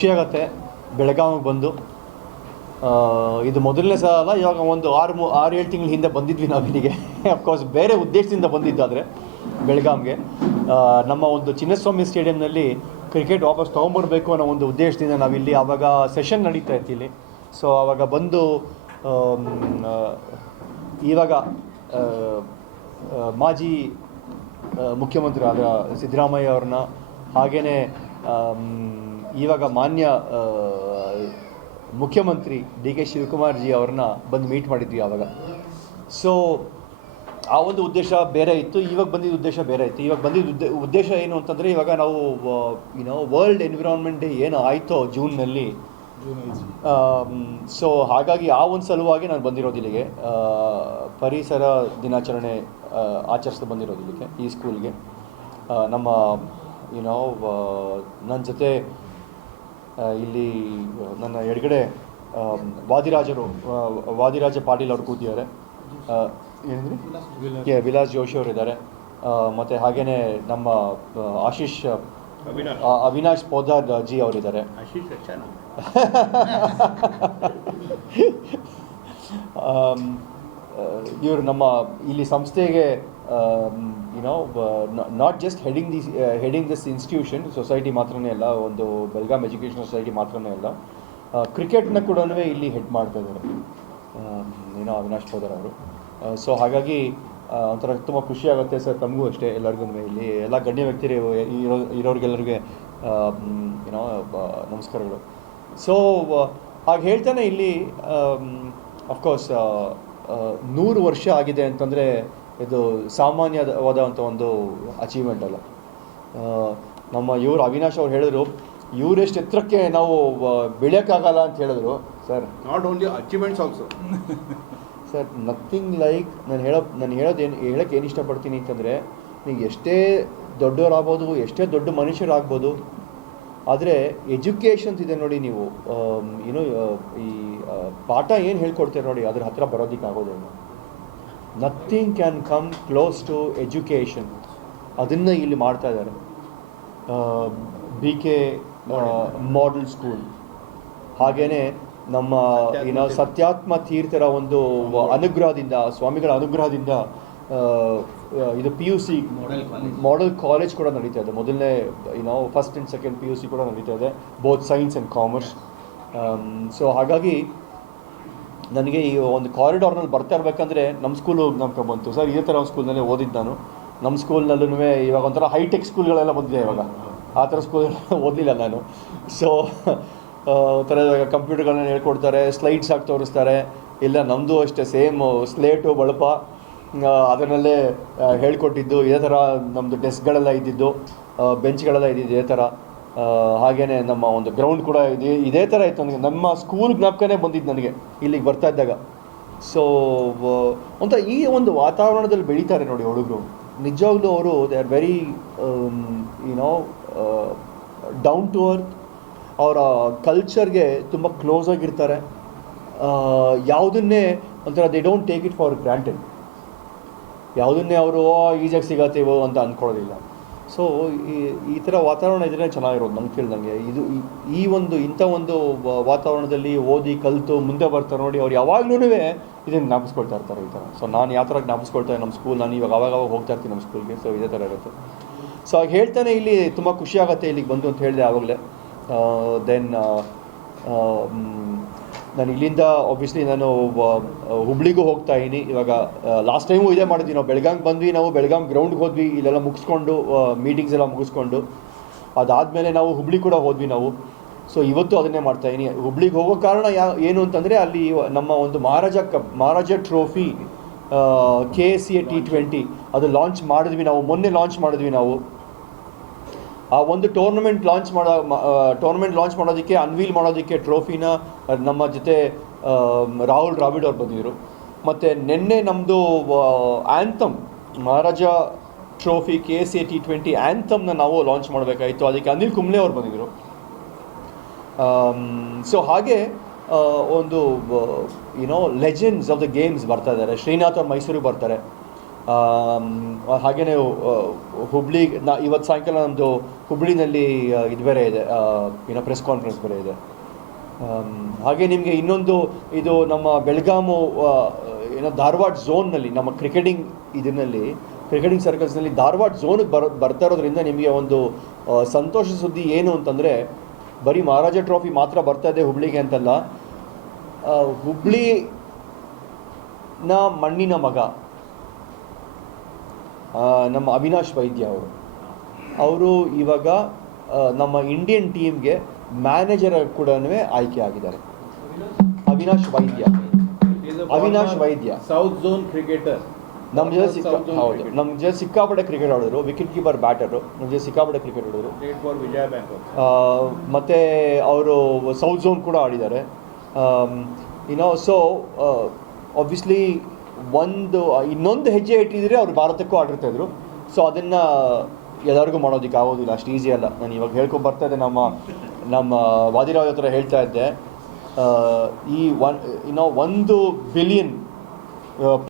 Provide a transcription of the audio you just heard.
ಖುಷಿಯಾಗತ್ತೆ ಬೆಳಗಾವಿಗೆ ಬಂದು. ಇದು ಮೊದಲನೇ ಸಲ. ಇವಾಗ ಒಂದು 6-7 ತಿಂಗಳ ಹಿಂದೆ ಬಂದಿದ್ವಿ ನಾವು ಇಲ್ಲಿಗೆ. ಅಫ್ಕೋರ್ಸ್ ಬೇರೆ ಉದ್ದೇಶದಿಂದ ಬಂದಿದ್ದಾದರೆ ಬೆಳಗಾವಿಗೆ ನಮ್ಮ ಒಂದು ಚಿನ್ನಸ್ವಾಮಿ ಸ್ಟೇಡಿಯಂನಲ್ಲಿ ಕ್ರಿಕೆಟ್ ವಾಪಸ್ ತೊಗೊಂಬರ್ಬೇಕು ಅನ್ನೋ ಒಂದು ಉದ್ದೇಶದಿಂದ ನಾವಿಲ್ಲಿ ಆವಾಗ ಸೆಷನ್ ನಡೀತಾ ಇತ್ತು ಇಲ್ಲಿ. ಸೊ ಆವಾಗ ಬಂದು ಇವಾಗ ಮಾಜಿ ಮುಖ್ಯಮಂತ್ರಿ ಆದ ಸಿದ್ದರಾಮಯ್ಯ ಅವ್ರನ್ನ, ಹಾಗೆಯೇ ಇವಾಗ ಮಾನ್ಯ ಮುಖ್ಯಮಂತ್ರಿ ಡಿ ಕೆ ಶಿವಕುಮಾರ್ ಜಿ ಅವ್ರನ್ನ ಬಂದು ಮೀಟ್ ಮಾಡಿದ್ವಿ ಆವಾಗ. ಸೊ ಆ ಒಂದು ಉದ್ದೇಶ ಬೇರೆ ಇತ್ತು, ಇವಾಗ ಬಂದಿದ್ದ ಉದ್ದೇಶ ಬೇರೆ ಇತ್ತು. ಇವಾಗ ಬಂದಿದ್ದ ಉದ್ದೇಶ ಏನು ಅಂತಂದರೆ, ಇವಾಗ ನಾವು ವರ್ಲ್ಡ್ ಎನ್ವಿರಾನ್ಮೆಂಟ್ ಡೇ ಏನು ಆಯಿತೋ ಜೂನ್ನಲ್ಲಿ, ಸೊ ಹಾಗಾಗಿ ಆ ಒಂದು ಸಲುವಾಗಿ ನಾನು ಬಂದಿರೋದು ಇಲ್ಲಿಗೆ. ಪರಿಸರ ದಿನಾಚರಣೆ ಆಚರಿಸ್ತಾ ಬಂದಿರೋದು ಇಲ್ಲಿಗೆ, ಈ ಸ್ಕೂಲ್ಗೆ. ನಮ್ಮ ನನ್ನ ಜೊತೆ ಇಲ್ಲಿ ನನ್ನ ಎಡಗಡೆ ವಾದಿರಾಜ ಪಾಟೀಲ್ ಅವರು ಕೂತಿದ್ದಾರೆ. ಏನಂದ್ರೆ ವಿಲಾಸ್ ಜೋಶಿ ಅವರು ಇದ್ದಾರೆ. ಮತ್ತು ಹಾಗೆಯೇ ನಮ್ಮ ಅವಿನಾಶ್ ಪೋದಾರ್ ಜಿ ಅವರಿದ್ದಾರೆ. ಇವರು ನಮ್ಮ ಇಲ್ಲಿ ಸಂಸ್ಥೆಗೆ not just heading this institution society ಮಾತ್ರನೇ ಅಲ್ಲ, ಒಂದು ಬೆಳಗಾಂ ಎಜುಕೇಷನಲ್ ಸೊಸೈಟಿ ಮಾತ್ರನೇ ಅಲ್ಲ, ಕ್ರಿಕೆಟ್ನ ಕೂಡ ಇಲ್ಲಿ ಹೆಡ್ ಮಾಡ್ತಾ ಇದ್ದಾರೆ ಅವಿನಾಶ್ ಪೋದಾರ್ ಅವರು. ಸೊ ಹಾಗಾಗಿ ಒಂಥರ ತುಂಬ ಖುಷಿ ಆಗುತ್ತೆ ಸರ್, ತಮಗೂ ಅಷ್ಟೇ, ಎಲ್ಲರಿಗೂ. ಇಲ್ಲಿ ಎಲ್ಲ ಗಣ್ಯ ವ್ಯಕ್ತಿರು ಇರೋರಿಗೆಲ್ಲರಿಗೆ ನಮಸ್ಕಾರಗಳು. ಸೊ ಹಾಗೆ ಹೇಳ್ತಾನೆ, ಇಲ್ಲಿ ಅಫ್ಕೋರ್ಸ್ 100 ವರ್ಷ ಆಗಿದೆ ಅಂತಂದರೆ ಇದು ಸಾಮಾನ್ಯವಾದಂಥ ಒಂದು ಅಚೀವ್ಮೆಂಟ್ ಅಲ್ಲ. ನಮ್ಮ ಅವಿನಾಶ್ ಅವ್ರು ಹೇಳಿದ್ರು, ಇವರೆಷ್ಟು ಎತ್ತರಕ್ಕೆ ನಾವು ಬೆಳೆಯೋಕ್ಕಾಗಲ್ಲ ಅಂತ ಹೇಳಿದ್ರು. Sir, not only achievements also sir, nothing like ನಾನು ಹೇಳೋಕ್ಕೆ ಏನು ಇಷ್ಟಪಡ್ತೀನಿ ಅಂತಂದರೆ, ನೀವು ಎಷ್ಟೇ ದೊಡ್ಡವರಾಗ್ಬೋದು, ಎಷ್ಟೇ ದೊಡ್ಡ ಮನುಷ್ಯರಾಗ್ಬೋದು, ಆದರೆ ಎಜುಕೇಷನ್ಸ್ ಇದೆ ನೋಡಿ, ನೀವು ಈ ಪಾಠ ಏನು ಹೇಳ್ಕೊಡ್ತೀರ ನೋಡಿ, ಅದ್ರ ಹತ್ರ ಬರೋದಕ್ಕಾಗೋದೇನು. Nothing can come close to education. ಅದನ್ನು ಇಲ್ಲಿ ಮಾಡ್ತಾ ಇದ್ದಾರೆ. BK ಮಾಡೆಲ್ ಸ್ಕೂಲ್, ಹಾಗೆಯೇ ನಮ್ಮ ಸತ್ಯಾತ್ಮ ತೀರ್ಥರ ಒಂದು ಅನುಗ್ರಹದಿಂದ, ಸ್ವಾಮಿಗಳ ಅನುಗ್ರಹದಿಂದ ಇದು PUC ಮಾಡೆಲ್ ಕಾಲೇಜ್ ಕೂಡ ನಡೀತಾ ಇದೆ. ಮೊದಲನೇ ಫಸ್ಟ್ ಆ್ಯಂಡ್ ಸೆಕೆಂಡ್ PUC ಕೂಡ ನಡೀತಾ ಇದೆ, both science and commerce. So ಹಾಗಾಗಿ ನನಗೆ ಈ ಒಂದು ಕಾರಿಡಾರ್ನಲ್ಲಿ ಬರ್ತಾ ಇರಬೇಕಂದ್ರೆ ನಮ್ಮ ಸ್ಕೂಲು ನಮ್ಗೆ ಬಂತು. ಸರ್, ಇದೇ ಥರ ಒಂದು ಸ್ಕೂಲ್ನಲ್ಲೇ ಓದಿದ್ದು ನಾನು. ನಮ್ಮ ಸ್ಕೂಲ್ನಲ್ಲೂ ಇವಾಗ ಒಂಥರ ಹೈಟೆಕ್ ಸ್ಕೂಲ್ಗಳೆಲ್ಲ ಬಂದಿದೆ ಇವಾಗ, ಆ ಥರ ಸ್ಕೂಲ್ ಓದಲಿಲ್ಲ ನಾನು. ಸೊ ಒಂಥರ ಇವಾಗ ಕಂಪ್ಯೂಟರ್ಗಳನ್ನ ಹೇಳ್ಕೊಡ್ತಾರೆ, ಸ್ಲೈಡ್ಸ್ ಹಾಕಿ ತೋರಿಸ್ತಾರೆ. ಇಲ್ಲ, ನಮ್ಮದು ಅಷ್ಟೇ, ಸೇಮ್ ಸ್ಲೇಟು ಬಳಪ ಅದರಲ್ಲೇ ಹೇಳ್ಕೊಟ್ಟಿದ್ದು. ಇದೇ ಥರ ನಮ್ಮದು ಡೆಸ್ಕ್ಗಳೆಲ್ಲ ಇದ್ದಿದ್ದು, ಬೆಂಚ್ಗಳೆಲ್ಲ ಇದ್ದಿದ್ದು ಇದೇ ಥರ. ಹಾಗೆಯೇ ನಮ್ಮ ಒಂದು ಗ್ರೌಂಡ್ ಕೂಡ ಇದೇ ಥರ ಇತ್ತು. ನನಗೆ ನಮ್ಮ ಸ್ಕೂಲ್ ಜ್ಞಾಪಕನೇ ಬಂದಿದ್ದು ನನಗೆ ಇಲ್ಲಿಗೆ ಬರ್ತಾ ಇದ್ದಾಗ. ಸೊ ಒಂಥರ ಈ ಒಂದು ವಾತಾವರಣದಲ್ಲಿ ಬೆಳೀತಾರೆ ನೋಡಿ ಹುಡುಗರು. ನಿಜವಾಗ್ಲೂ ಅವರು they are very down to earth. ಅವರ ಕಲ್ಚರ್ಗೆ ತುಂಬ ಕ್ಲೋಸ್ ಆಗಿರ್ತಾರೆ. ಯಾವುದನ್ನೇ ಒಂಥರ they don't take it for granted. ಯಾವುದನ್ನೇ ಅವರು ಈಜಾಗಿ ಸಿಗತ್ತೀವೋ ಅಂತ ಅಂದ್ಕೊಳ್ಳೋದಿಲ್ಲ. ಸೊ ಈ ಥರ ವಾತಾವರಣ ಇದ್ರೆ ಚೆನ್ನಾಗಿರೋದು ನಂಗೆ ತಿಳಿದಂಗೆ. ಇಂಥ ಒಂದು ವಾತಾವರಣದಲ್ಲಿ ಓದಿ ಕಲಿತು ಮುಂದೆ ಬರ್ತಾರೆ ನೋಡಿ, ಅವ್ರು ಯಾವಾಗ್ಲೂ ಇದನ್ನು ಜ್ಞಾಪಿಸ್ಕೊಳ್ತಾ ಇರ್ತಾರೆ ಈ ಥರ. ಸೊ ನಾನು ಯಾವ ಥರ ಜ್ಞಾಪಿಸ್ಕೊಳ್ತಾರೆ ನಮ್ಮ ಸ್ಕೂಲ್, ನಾನು ಇವಾಗ ಅವಾಗ ಹೋಗ್ತಾ ಇರ್ತೀನಿ ನಮ್ಮ ಸ್ಕೂಲ್ಗೆ. ಸೊ ಇದೇ ಥರ ಇರುತ್ತೆ. ಸೊ ಹಾಗೆ ಹೇಳ್ತಾನೆ, ಇಲ್ಲಿ ತುಂಬ ಖುಷಿ ಆಗುತ್ತೆ ಇಲ್ಲಿಗೆ ಬಂದು ಅಂತ ಹೇಳಿದೆ ಆವಾಗಲೇ. ದೆನ್ ನಾನು ಇಲ್ಲಿಂದ ಆಬ್ವಿಯಸ್ಲಿ ನಾನು ಹುಬ್ಳಿಗೂ ಹೋಗ್ತಾ ಇದ್ದೀನಿ. ಇವಾಗ ಲಾಸ್ಟ್ ಟೈಮು ಇದೇ ಮಾಡಿದ್ವಿ ನಾವು. ಬೆಳಗಾಂಗೆ ಬಂದ್ವಿ, ನಾವು ಬೆಳಗಾಂ ಗ್ರೌಂಡ್ಗೆ ಹೋದ್ವಿ, ಇಲ್ಲೆಲ್ಲ ಮುಗಿಸ್ಕೊಂಡು ಮೀಟಿಂಗ್ಸ್ ಎಲ್ಲ ಮುಗಿಸ್ಕೊಂಡು ಅದಾದಮೇಲೆ ನಾವು ಹುಬ್ಳಿ ಕೂಡ ಹೋದ್ವಿ ನಾವು. ಸೊ ಇವತ್ತು ಅದನ್ನೇ ಮಾಡ್ತಾಯಿದ್ದೀನಿ. ಹುಬ್ಳಿಗೆ ಹೋಗೋ ಕಾರಣ ಏನು ಅಂತಂದರೆ, ಅಲ್ಲಿ ನಮ್ಮ ಒಂದು ಮಹಾರಾಜ ಟ್ರೋಫಿ KSCA T20 ಅದು ಲಾಂಚ್ ಮಾಡಿದ್ವಿ ನಾವು, ಮೊನ್ನೆ ಲಾಂಚ್ ಮಾಡಿದ್ವಿ ನಾವು. ಆ ಒಂದು ಟೂರ್ನಮೆಂಟ್ ಲಾಂಚ್ ಮಾಡೋದಕ್ಕೆ, ಅನ್ವೀಲ್ ಮಾಡೋದಕ್ಕೆ ಟ್ರೋಫಿನ ನಮ್ಮ ಜೊತೆ ರಾಹುಲ್ ದ್ರಾವಿಡ್ ಅವ್ರು ಬಂದಿದ್ದರು. ಮತ್ತು ನಿನ್ನೆ ನಮ್ಮದು ಆ್ಯಂಥಮ್, ಮಹಾರಾಜ ಟ್ರೋಫಿ KSCA T20 ಆ್ಯಂಥಮ್ನ ನಾವು ಲಾಂಚ್ ಮಾಡಬೇಕಾಯಿತು. ಅದಕ್ಕೆ ಅನಿಲ್ ಕುಂಬ್ಳೆ ಅವ್ರು ಬಂದಿದ್ದರು. ಸೊ ಹಾಗೆ ಒಂದು ಲೆಜೆಂಡ್ಸ್ ಆಫ್ ದ ಗೇಮ್ಸ್ ಬರ್ತಾ ಇದ್ದಾರೆ. ಶ್ರೀನಾಥ್ ಅವ್ರು ಮೈಸೂರಿಗೆ ಬರ್ತಾರೆ. ಹಾಗೆಯೇ ಹುಬ್ಳಿ ಇವತ್ತು ಸಾಯಂಕಾಲ ನಮ್ಮದು ಹುಬ್ಳಿನಲ್ಲಿ ಇದು ಬೇರೆ ಇದೆ, ಏನೋ ಪ್ರೆಸ್ ಕಾನ್ಫರೆನ್ಸ್ ಬೇರೆ ಇದೆ. ಹಾಗೆ ನಿಮಗೆ ಇನ್ನೊಂದು ಇದು ನಮ್ಮ ಬೆಳಗಾಮು ಏನೋ ಧಾರವಾಡ ಝೋನ್ನಲ್ಲಿ ನಮ್ಮ ಕ್ರಿಕೆಟಿಂಗ್ ಕ್ರಿಕೆಟಿಂಗ್ ಸರ್ಕಲ್ಸ್ನಲ್ಲಿ ಧಾರವಾಡ ಝೋನಿಗೆ ಬರ್ತಾ ಇರೋದ್ರಿಂದ ನಿಮಗೆ ಒಂದು ಸಂತೋಷ ಸುದ್ದಿ ಏನು ಅಂತಂದರೆ, ಬರೀ ಮಹಾರಾಜ ಟ್ರೋಫಿ ಮಾತ್ರ ಬರ್ತಾ ಇದೆ ಹುಬ್ಳಿಗೆ ಅಂತಲ್ಲ, ಹುಬ್ಳಿನ ಮಣ್ಣಿನ ಮಗ ನಮ್ಮ ಅವಿನಾಶ್ ವೈದ್ಯ ಅವರು ಇವಾಗ ನಮ್ಮ ಇಂಡಿಯನ್ ಟೀಮ್ಗೆ ಮ್ಯಾನೇಜರ್ ಕೂಡ ಆಯ್ಕೆ ಆಗಿದ್ದಾರೆ. ಅವಿನಾಶ್ ವೈದ್ಯ ಸೌತ್ ಝೋನ್ ಕ್ರಿಕೆಟರ್. ನಮ್ಮ ಜೊತೆ ಸಿಕ್ಕಾಪಟ್ಟೆ ಕ್ರಿಕೆಟ್ ಆಡಿದ್ರು, ವಿಕೆಟ್ ಕೀಪರ್ ಬ್ಯಾಟರು, ನಮ್ಮ ಜೊತೆ ಸಿಕ್ಕಾಪಟ್ಟೆ ಕ್ರಿಕೆಟ್ ಆಡಿದ್ರು. ಮತ್ತು ಅವರು ಸೌತ್ ಝೋನ್ ಕೂಡ ಆಡಿದ್ದಾರೆ. ಸೊ ಆಬ್ವಿಯಸ್ಲಿ ಇನ್ನೊಂದು ಹೆಜ್ಜೆ ಇಟ್ಟಿದ್ರೆ ಅವ್ರು ಭಾರತಕ್ಕೂ ಆಡಿರ್ತಾಯಿದ್ರು. ಸೊ ಅದನ್ನು ಎಲ್ಲರಿಗೂ ಮಾಡೋದಕ್ಕೆ ಆಗೋದಿಲ್ಲ, ಅಷ್ಟು ಈಸಿ ಅಲ್ಲ. ನಾನು ಇವಾಗ ಹೇಳ್ಕೊಂಡು ಬರ್ತಾ ಇದ್ದೆ, ನಮ್ಮ ವಾದಿರಾವ್ ಹತ್ರ ಹೇಳ್ತಾ ಇದ್ದೆ, ಈ 1 ಬಿಲಿಯನ್